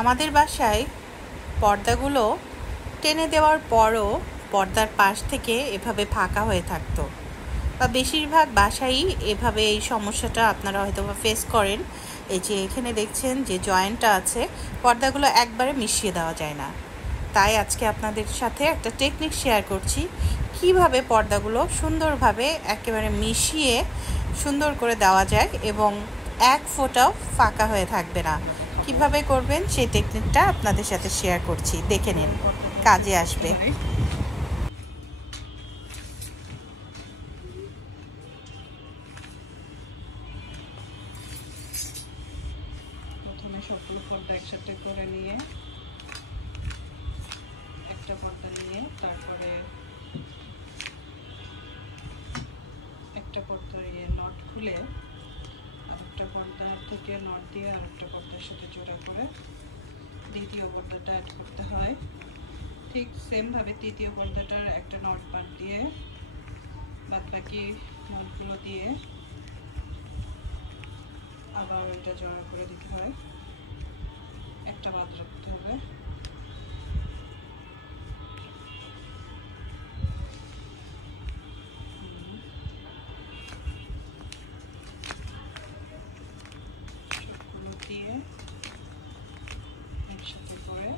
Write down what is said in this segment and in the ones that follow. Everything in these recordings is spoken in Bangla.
আমাদের বাসায় পর্দাগুলো টেনে দেওয়ার পরও পর্দার পাশ থেকে এভাবে ফাঁকা হয়ে থাকতো, বা বেশিরভাগ বাসায়ই এভাবে এই সমস্যাটা আপনারা হয়তো বা ফেস করেন। এই যে এখানে দেখছেন যে জয়েন্টটা আছে, পর্দাগুলো একবারে মিশিয়ে দেওয়া যায় না। তাই আজকে আপনাদের সাথে একটা টেকনিক শেয়ার করছি, কিভাবে পর্দাগুলো সুন্দরভাবে একেবারে মিশিয়ে সুন্দর করে দেওয়া যায় এবং এক ফোঁটাও ফাঁকা হয়ে থাকবে না। কিভাবে করবেন সেই টেকনিকটা আপনাদের সাথে শেয়ার করছি, দেখে নিন, কাজে আসবে। প্রথমে সবগুলো পর্দা একসাথে করে নিয়ে একটা পর্দা নিয়ে তারপরে একটা পর্দার নট খুলে আরেকটা পর্দা থেকে নট দিয়ে আরেকটা পর্দার সাথে জোড়া করে দ্বিতীয় পর্দাটা অ্যাড করতে হয়। ঠিক সেমভাবে তৃতীয় পর্দাটার একটা নট বাদ দিয়ে বাদ বাকি নটগুলো দিয়ে আবার ওইটা জোড়া করে দিতে হয়, একটা বাদ রাখতে হবে। সবগুলো দিয়ে একসাথে করে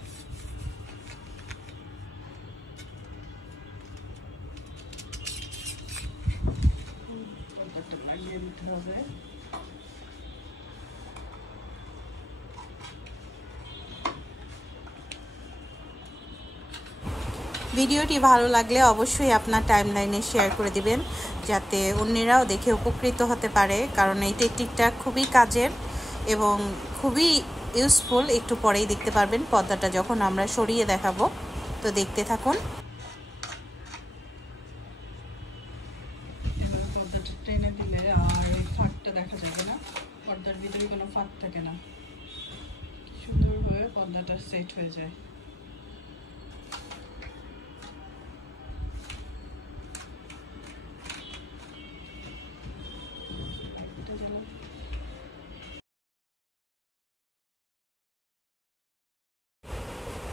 পর্দাটা লাগিয়ে দিতে হবে। ভিডিওটি ভালো লাগলে অবশ্যই আপনার টাইমলাইনে শেয়ার করে দিবেন, যাতে অন্যরাও দেখে উপকৃত হতে পারে, কারণ এই টেকনিকটা খুবই কাজের এবং খুবই ইউজফুল। একটু পরেই দেখতে পারবেন পর্দাটা যখন আমরা সরিয়ে দেখাবো, তো দেখতে থাকুন। এভাবে পর্দাটা টেনে দিলে আর ওই ফাঁকটা দেখা যাবে না, পর্দার ভিতরে কোনো ফাঁক থাকে না, সুন্দরভাবে পর্দাটা সেট হয়ে যায়।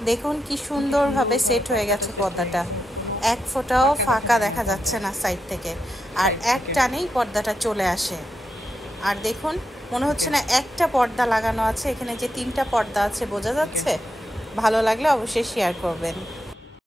দেখুন কি সুন্দরভাবে সেট হয়ে গেছে পর্দাটা, এক ফোঁটাও ফাঁকা দেখা যাচ্ছে না সাইড থেকে, আর এক টানেই পর্দাটা চলে আসে। আর দেখুন, মনে হচ্ছে না একটা পর্দা লাগানো আছে, এখানে যে 3টা পর্দা আছে বোঝা যাচ্ছে। ভালো লাগলে অবশ্যই শেয়ার করবেন।